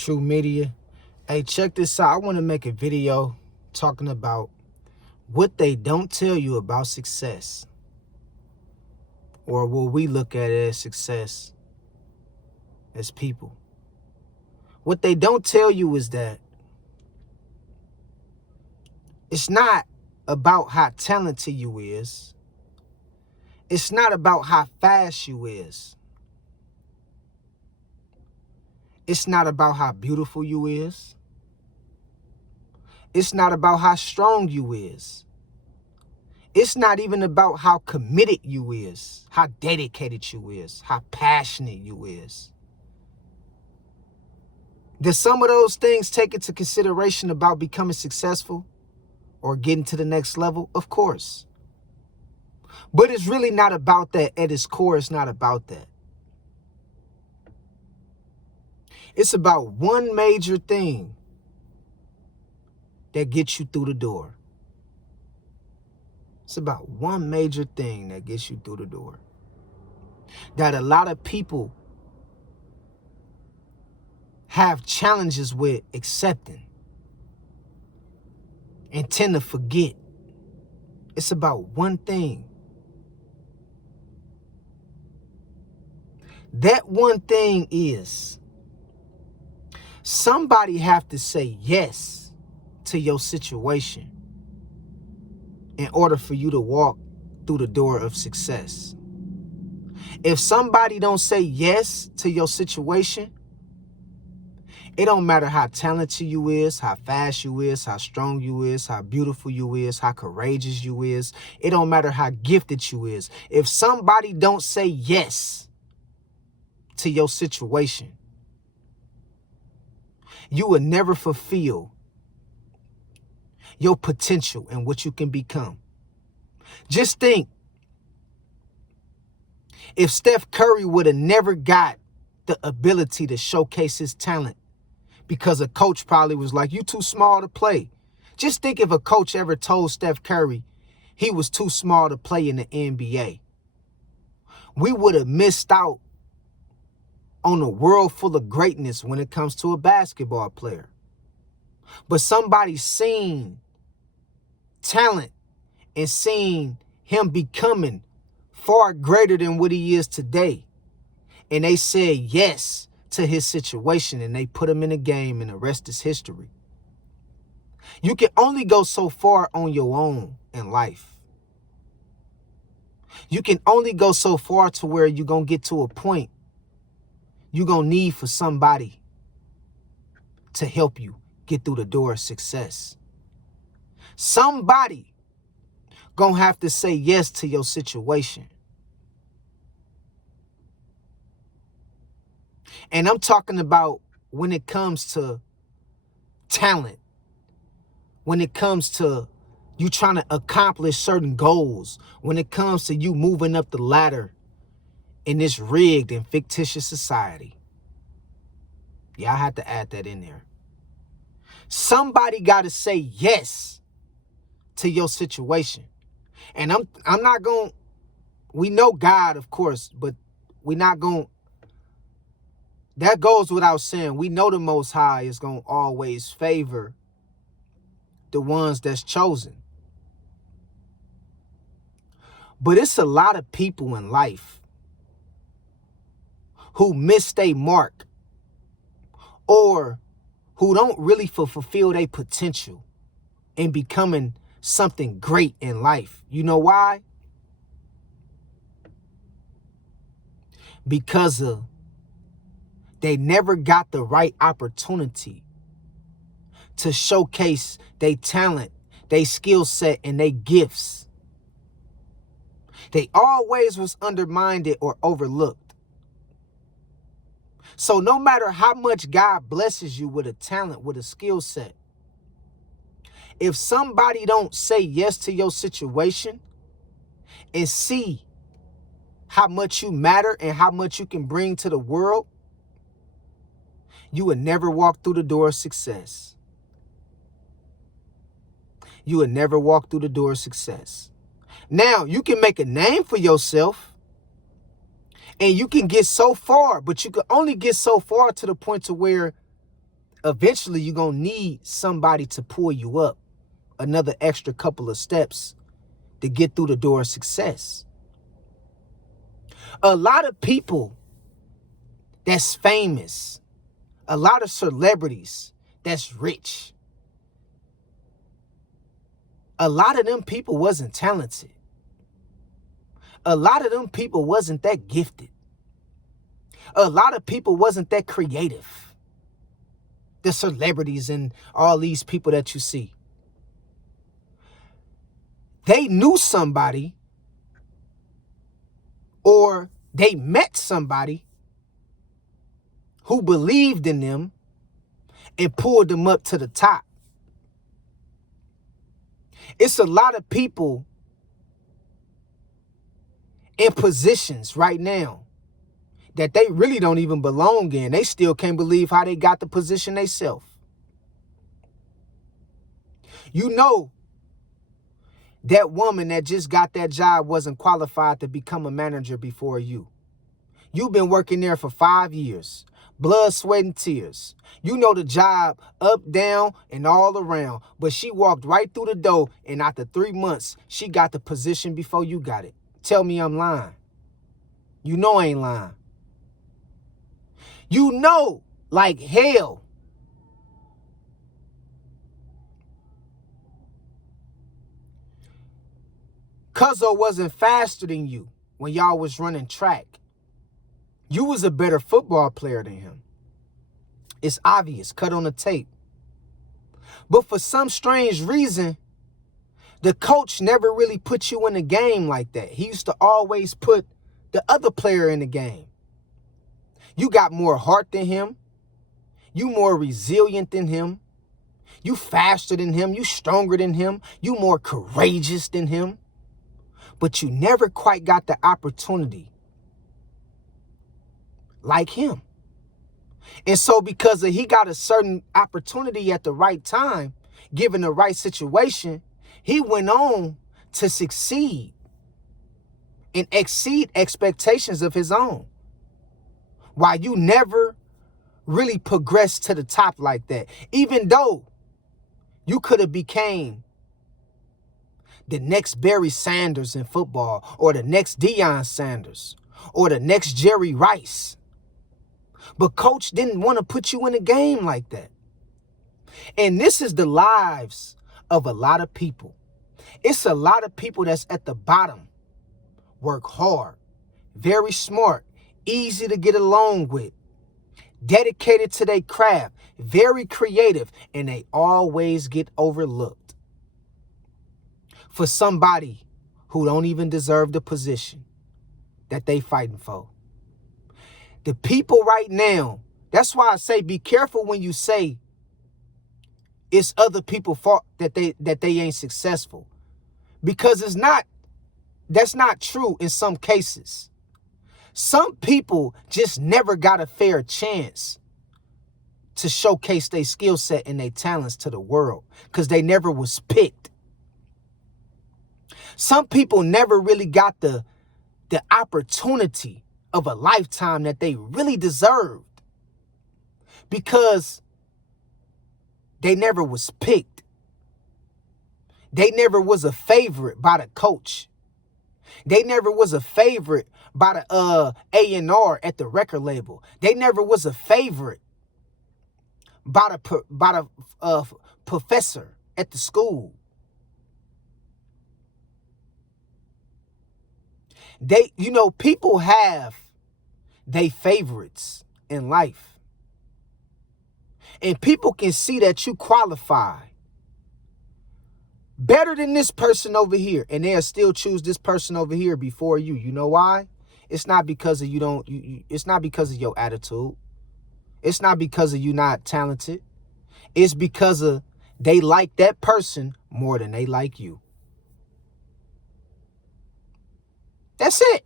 True Media. Hey, check this out. I want to make a video talking about what they don't tell you about success, or what we look at as success as people. What they don't tell you is that it's not about how talented you is. It's not about how fast you is. It's not about how beautiful you is. It's not about how strong you is. It's not even about how committed you is, how dedicated you is, how passionate you is. Does some of those things take into consideration about becoming successful or getting to the next level? Of course. But it's really not about that. At its core, it's not about that. It's about one major thing that gets you through the door. It's about one major thing that gets you through the door that a lot of people have challenges with accepting and tend to forget. It's about one thing. That one thing is somebody have to say yes to your situation in order for you to walk through the door of success. If somebody don't say yes to your situation, it don't matter how talented you is, how fast you is, how strong you is, how beautiful you is, how courageous you is. It don't matter how gifted you is. If somebody don't say yes to your situation, you will never fulfill your potential and what you can become. Just think, if Steph Curry would have never got the ability to showcase his talent because a coach probably was like, you too small to play. Just think if a coach ever told Steph Curry he was too small to play in the NBA. We would have missed out on a world full of greatness when it comes to a basketball player. But somebody seen talent and seen him becoming far greater than what he is today, and they said yes to his situation, and they put him in a game, and the rest is history. You can only go so far on your own in life. You can only go so far to where you're going to get to a point you're going to need for somebody to help you get through the door of success. Somebody going to have to say yes to your situation. And I'm talking about when it comes to talent, when it comes to you trying to accomplish certain goals, when it comes to you moving up the ladder in this rigged and fictitious society. Yeah, I had to add that in there. Somebody got to say yes to your situation. And I'm not going, we know God, of course, but we're not going, that goes without saying. We know the Most High is going to always favor the ones that's chosen. But it's a lot of people in life who miss their mark, or who don't really fulfill their potential in becoming something great in life. You know why? Because they never got the right opportunity to showcase their talent, their skill set, and their gifts. They always was undermined or overlooked. So no matter how much God blesses you with a talent, with a skill set, if somebody don't say yes to your situation and see how much you matter and how much you can bring to the world, you would never walk through the door of success. You would never walk through the door of success. Now, you can make a name for yourself, and you can get so far, but you can only get so far to the point to where eventually you're going to need somebody to pull you up another extra couple of steps to get through the door of success. A lot of people that's famous, a lot of celebrities that's rich, a lot of them people wasn't talented. A lot of them people wasn't that gifted. A lot of people wasn't that creative. The celebrities and all these people that you see. They knew somebody or they met somebody who believed in them and pulled them up to the top. It's a lot of people in positions right now that they really don't even belong in. They still can't believe how they got the position themselves. You know that woman that just got that job wasn't qualified to become a manager before you. You've been working there for 5 years. Blood, sweat, and tears. You know the job up, down, and all around. But she walked right through the door, and after 3 months, she got the position before you got it. Tell me I'm lying. You know I ain't lying. You know like hell Cuzzo wasn't faster than you when y'all was running track. You was a better football player than him. It's obvious, cut on the tape. But for some strange reason, the coach never really put you in the game like that. He used to always put the other player in the game. You got more heart than him. You more resilient than him. You faster than him. You stronger than him. You more courageous than him. But you never quite got the opportunity like him. And so because he got a certain opportunity at the right time, given the right situation, he went on to succeed and exceed expectations of his own. While you never really progressed to the top like that, even though you could have became the next Barry Sanders in football, or the next Deion Sanders, or the next Jerry Rice. But coach didn't want to put you in a game like that. And this is the lives of a lot of people. It's a lot of people that's at the bottom, work hard, very smart, easy to get along with, dedicated to their craft, very creative, and they always get overlooked for somebody who don't even deserve the position that they fighting for. The people right now, that's why I say be careful when you say it's other people's fault that they ain't successful. Because that's not true in some cases. Some people just never got a fair chance to showcase their skill set and their talents to the world because they never was picked. Some people never really got the opportunity of a lifetime that they really deserved because they never was picked. They never was a favorite by the coach. They never was a favorite by the A&R at the record label. They never was a favorite by the professor at the school. People have they favorites in life. And people can see that you qualify better than this person over here, and they'll still choose this person over here before you. You know why? It's not because of it's not because of your attitude. It's not because of you not talented. It's because of they like that person more than they like you. That's it.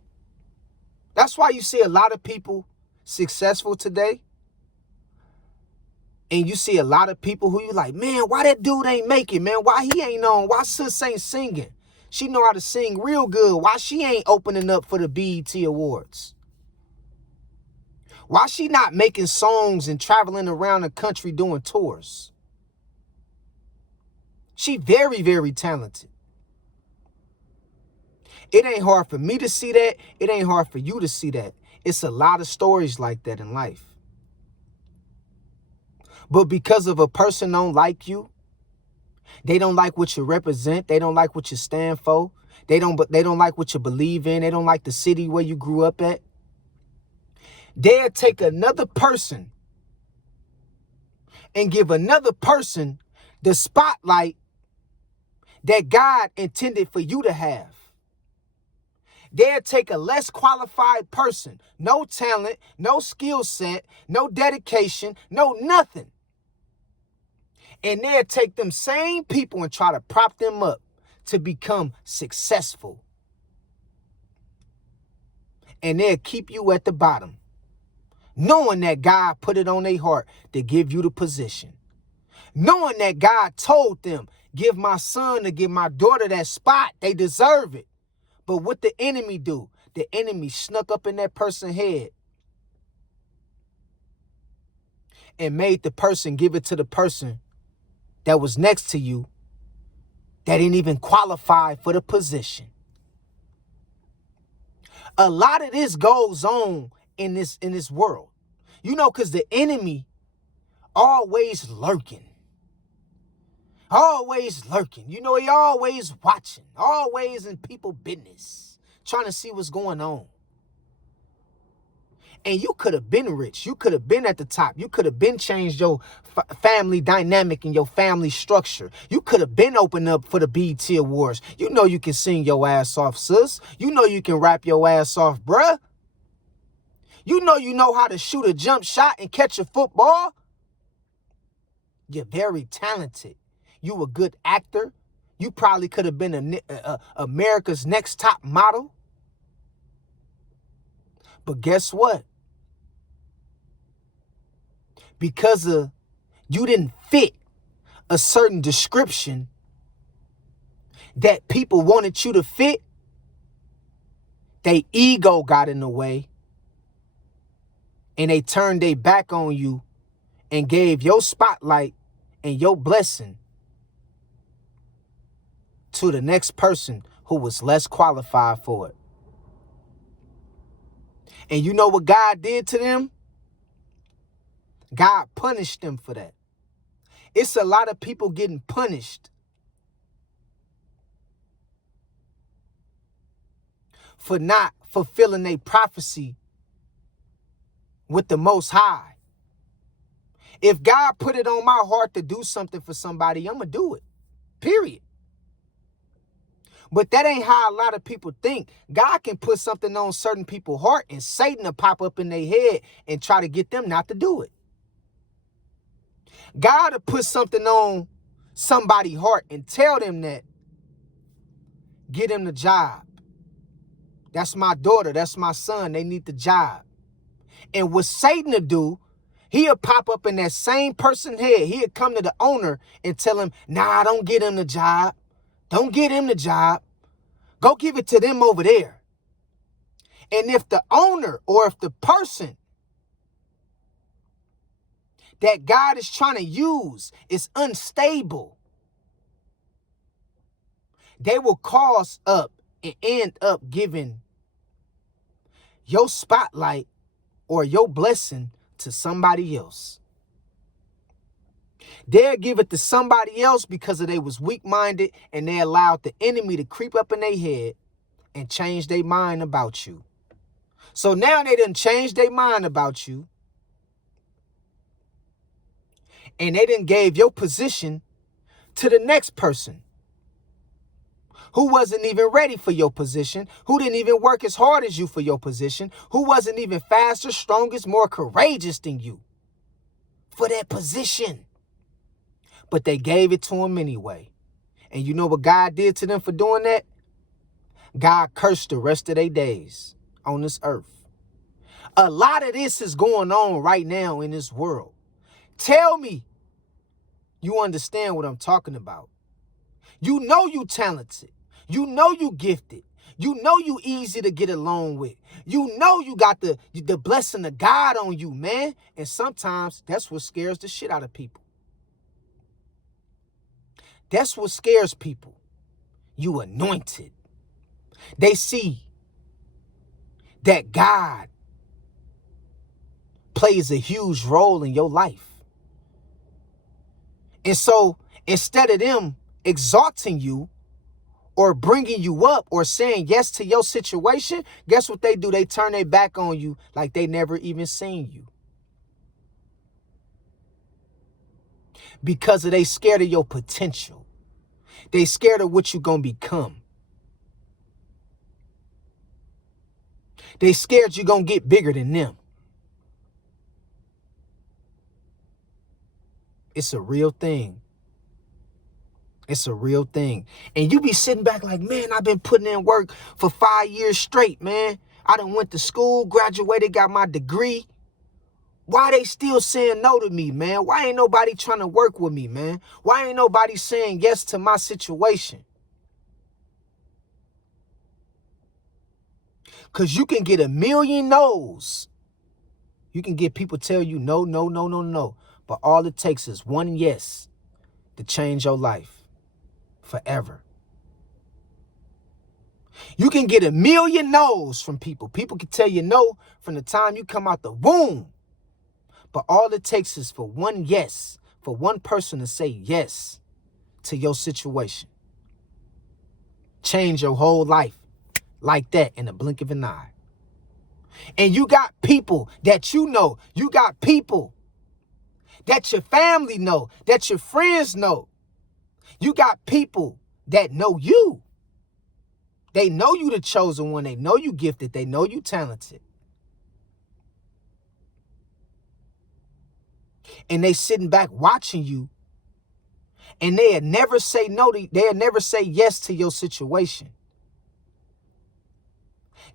That's why you see a lot of people successful today. And you see a lot of people who you like, man, why that dude ain't making, man? Why he ain't on? Why sis ain't singing? She know how to sing real good. Why she ain't opening up for the BET Awards? Why she not making songs and traveling around the country doing tours? She very, very talented. It ain't hard for me to see that. It ain't hard for you to see that. It's a lot of stories like that in life. But because of a person don't like you, they don't like what you represent, they don't like what you stand for, they don't like what you believe in, they don't like the city where you grew up at, they'll take another person and give another person the spotlight that God intended for you to have. They'll take a less qualified person, no talent, no skill set, no dedication, no nothing. And they'll take them same people and try to prop them up to become successful. And they'll keep you at the bottom, knowing that God put it on their heart to give you the position. Knowing that God told them, give my son or give my daughter that spot, they deserve it. But what the enemy do? The enemy snuck up in that person's head and made the person give it to the person that was next to you that didn't even qualify for the position. A lot of this goes on in this world. You know, because the enemy always lurking. Always lurking. You know, he always watching. Always in people's business. Trying to see what's going on. And you could have been rich. You could have been at the top. You could have been changed your family dynamic and your family structure. You could have been opened up for the BET Awards. You know you can sing your ass off, sis. You know you can rap your ass off, bruh. You know how to shoot a jump shot and catch a football. You're very talented. You a good actor. You probably could have been America's Next Top Model. But guess what? Because you didn't fit a certain description that people wanted you to fit, their ego got in the way and they turned their back on you and gave your spotlight and your blessing to the next person who was less qualified for it. And you know what God did to them? God punished them for that. It's a lot of people getting punished for not fulfilling their prophecy with the Most High. If God put it on my heart to do something for somebody, I'm going to do it. Period. But that ain't how a lot of people think. God can put something on certain people's heart and Satan will pop up in their head and try to get them not to do it. God will put something on somebody's heart and tell them that. Get him the job. That's my daughter. That's my son. They need the job. And what Satan will do, he'll pop up in that same person's head. He'll come to the owner and tell him, nah, don't get him the job. Don't get him the job. Go give it to them over there. And if the owner or if the person that God is trying to use is unstable, they will cause up and end up giving your spotlight or your blessing to somebody else. They'll give it to somebody else because they was weak-minded and they allowed the enemy to creep up in their head and change their mind about you. So now they done changed their mind about you and they done gave your position to the next person who wasn't even ready for your position, who didn't even work as hard as you for your position, who wasn't even faster, strongest, more courageous than you for that position. But they gave it to him anyway. And you know what God did to them for doing that? God cursed the rest of their days on this earth. A lot of this is going on right now in this world. Tell me you understand what I'm talking about. You know you talented. You know you gifted. You know you easy to get along with. You know you got the blessing of God on you, man. And sometimes that's what scares the shit out of people. That's what scares people. You anointed. They see that God plays a huge role in your life. And so instead of them exalting you or bringing you up or saying yes to your situation, guess what they do? They turn their back on you like they never even seen you. Because they scared of your potential. They scared of what you're going to become. They scared you're going to get bigger than them. It's a real thing. It's a real thing. And you be sitting back like, man, I've been putting in work for 5 years straight, man. I done went to school, graduated, got my degree. Why they still saying no to me, man? Why ain't nobody trying to work with me, man? Why ain't nobody saying yes to my situation? Because you can get a million no's. You can get people tell you no, no, no, no, no. But all it takes is one yes to change your life forever. You can get a million no's from people. People can tell you no from the time you come out the womb. But all it takes is for one yes, for one person to say yes to your situation. Change your whole life like that in the blink of an eye. And you got people that you know. You got people that your family know, that your friends know. You got people that know you. They know you the chosen one. They know you gifted. They know you talented. And they sitting back watching you. And they'll never say no to, they'll never say yes to your situation.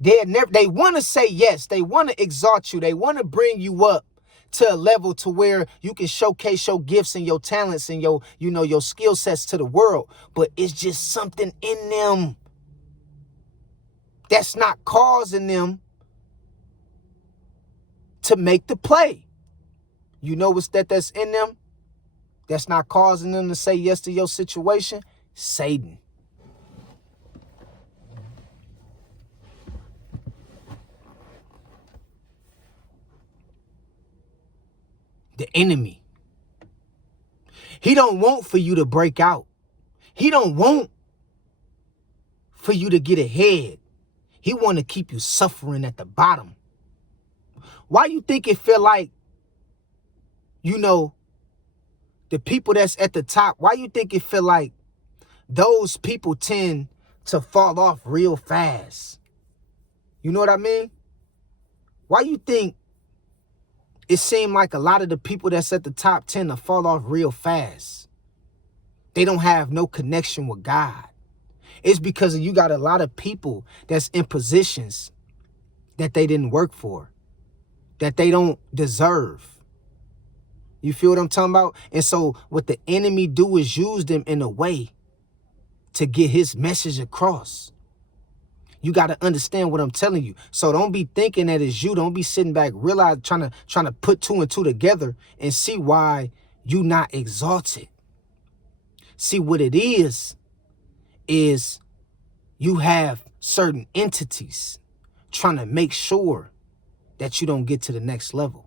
They want to say yes. They want to exalt you. They want to bring you up to a level to where you can showcase your gifts and your talents and your skill sets to the world. But it's just something in them that's not causing them to make the play. You know what's that's in them? That's not causing them to say yes to your situation? Satan. The enemy. He don't want for you to break out. He don't want for you to get ahead. He want to keep you suffering at the bottom. Why you think it feel like, the people that's at the top, why you think it feel like those people tend to fall off real fast? You know what I mean? Why you think it seemed like a lot of the people that's at the top tend to fall off real fast? They don't have no connection with God. It's because you got a lot of people that's in positions that they didn't work for, that they don't deserve. You feel what I'm talking about? And so what the enemy do is use them in a way to get his message across. You got to understand what I'm telling you. So don't be thinking that it's you. Don't be sitting back, trying to put two and two together and see why you not exalted. See, what it is you have certain entities trying to make sure that you don't get to the next level.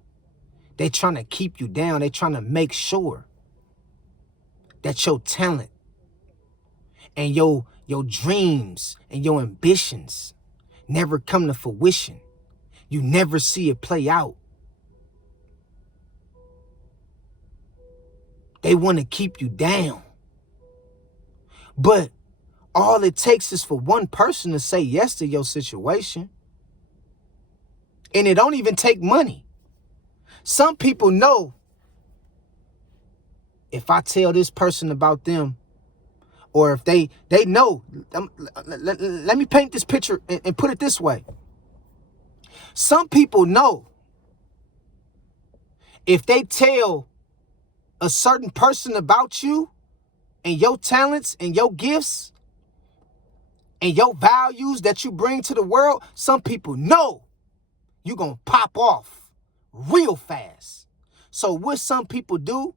They trying to keep you down. They trying to make sure that your talent and your dreams and your ambitions never come to fruition. You never see it play out. They want to keep you down. But all it takes is for one person to say yes to your situation. And it don't even take money. Some people know if I tell this person about them, or if they know, let me paint this picture and put it this way. Some people know if they tell a certain person about you and your talents and your gifts, and your values that you bring to the world, some people know you're going to pop off real fast. So what some people do,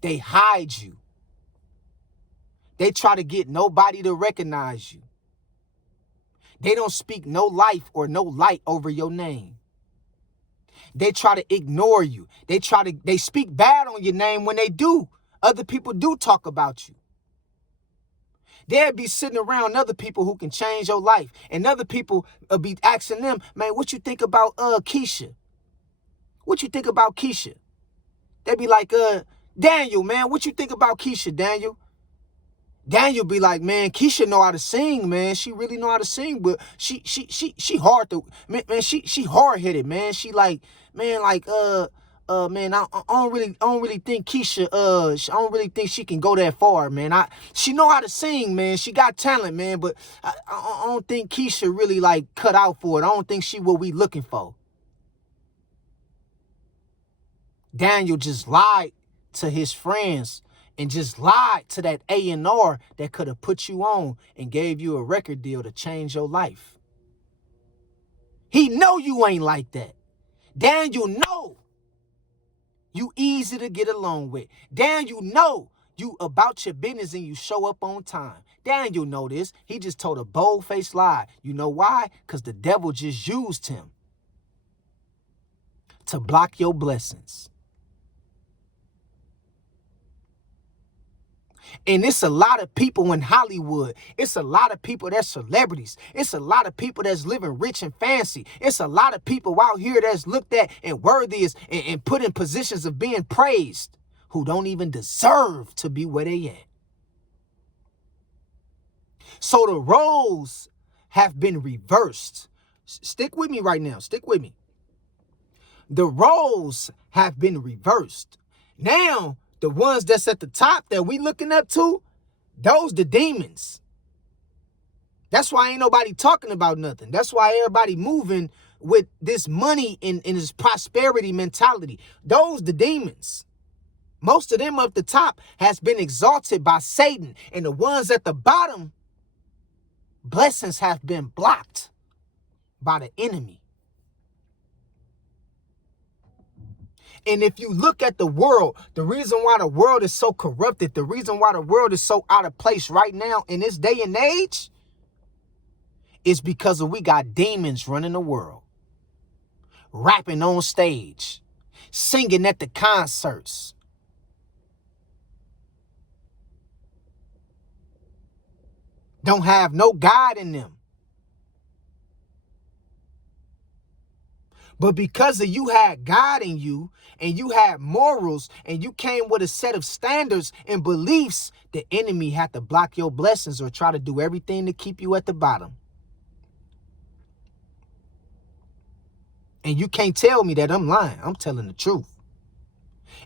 they hide you. They try to get nobody to recognize you. They don't speak no life or no light over your name. They try to ignore you. They speak bad on your name when they do. Other people do talk about you. They'll be sitting around other people who can change your life. And other people will be asking them, man, what you think about Keisha? What you think about Keisha? They be like, Daniel, man, what you think about Keisha, Daniel? Daniel be like, man, Keisha know how to sing, man. She really know how to sing, but she hard to, man, she hard-headed, man. She like, man, like, man, I don't really think Keisha, I don't really think she can go that far, man. She know how to sing, man. She got talent, man, but I don't think Keisha really like cut out for it. I don't think she what we looking for. Daniel just lied to his friends and just lied to that A&R that could have put you on and gave you a record deal to change your life. He know you ain't like that. Daniel know you easy to get along with. Daniel know you about your business and you show up on time. Daniel know this. He just told a bold-faced lie. You know why? Because the devil just used him to block your blessings. And it's a lot of people in Hollywood. It's a lot of people that's celebrities. It's a lot of people that's living rich and fancy. It's a lot of people out here that's looked at and worthy and put in positions of being praised who don't even deserve to be where they at. So the roles have been reversed. Stick with me right now. Stick with me. The roles have been reversed. Now, the ones that's at the top that we looking up to, those the demons. That's why ain't nobody talking about nothing. That's why everybody moving with this money and this prosperity mentality. Those the demons. Most of them up the top has been exalted by Satan. And the ones at the bottom, blessings have been blocked by the enemy. And if you look at the world, the reason why the world is so corrupted, the reason why the world is so out of place right now in this day and age is because we got demons running the world, rapping on stage, singing at the concerts. Don't have no God in them. But because of you had God in you and you had morals and you came with a set of standards and beliefs, the enemy had to block your blessings or try to do everything to keep you at the bottom. And you can't tell me that I'm lying. I'm telling the truth.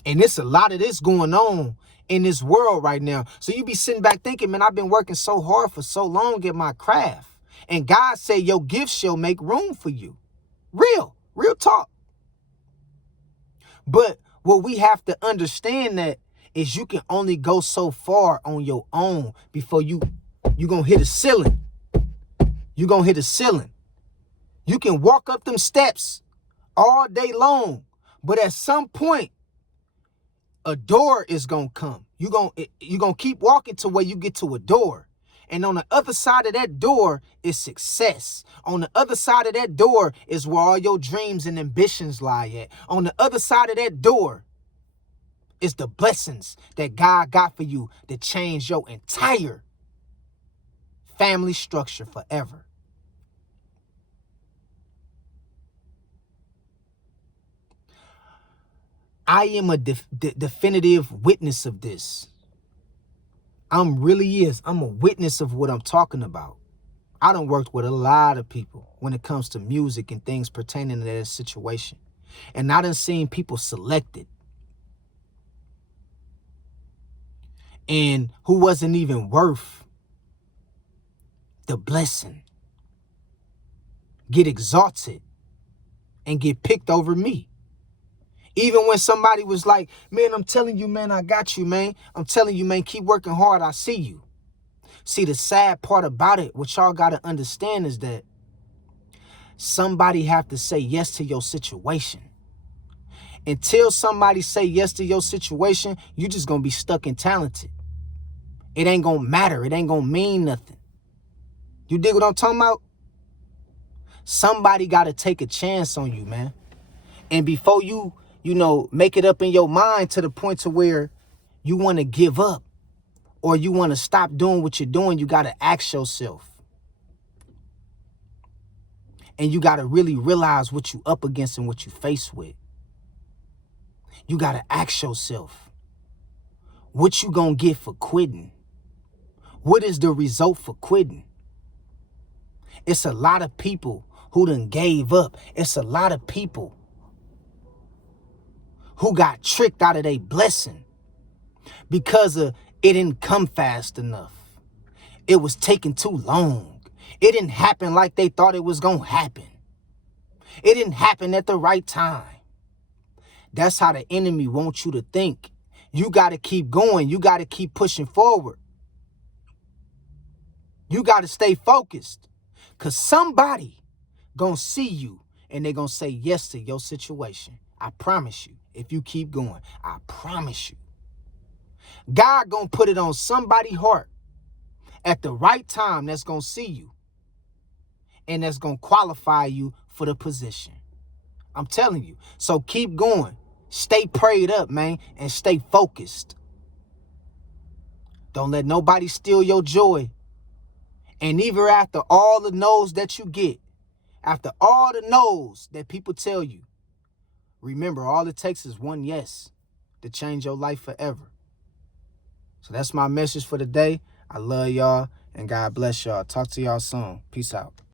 And it's a lot of this going on in this world right now. So you be sitting back thinking, man, I've been working so hard for so long at my craft. And God said your gift shall make room for you. Real talk. But what we have to understand that is you can only go so far on your own before you're going to hit a ceiling. You're going to hit a ceiling. You can walk up them steps all day long, but at some point, a door is going to come. You're going to keep walking to where you get to a door. And on the other side of that door is success. On the other side of that door is where all your dreams and ambitions lie at. On the other side of that door is the blessings that God got for you to change your entire family structure forever. I am a definitive witness of this. I'm a witness of what I'm talking about. I done worked with a lot of people when it comes to music and things pertaining to that situation. And I done seen people selected and who wasn't even worth the blessing get exalted and get picked over me. Even when somebody was like, man, I'm telling you, man, I got you, man. I'm telling you, man, keep working hard. I see you. See, the sad part about it, what y'all got to understand is that somebody have to say yes to your situation. Until somebody say yes to your situation, you just going to be stuck and talented. It ain't going to matter. It ain't going to mean nothing. You dig what I'm talking about? Somebody got to take a chance on you, man. And before you make it up in your mind to the point to where you want to give up or you want to stop doing what you're doing, you got to ask yourself. And you got to really realize what you up against and what you face with. You got to ask yourself, what you going to get for quitting? What is the result for quitting? It's a lot of people who done gave up. It's a lot of people who got tricked out of their blessing because it didn't come fast enough. It was taking too long. It didn't happen like they thought it was going to happen. It didn't happen at the right time. That's how the enemy wants you to think. You got to keep going. You got to keep pushing forward. You got to stay focused because somebody going to see you and they're going to say yes to your situation. I promise you, if you keep going, I promise you. God going to put it on somebody's heart at the right time that's going to see you and that's going to qualify you for the position. I'm telling you. So keep going. Stay prayed up, man, and stay focused. Don't let nobody steal your joy. And even after all the no's that you get, after all the no's that people tell you, remember, all it takes is one yes to change your life forever. So that's my message for today. I love y'all, and God bless y'all. Talk to y'all soon. Peace out.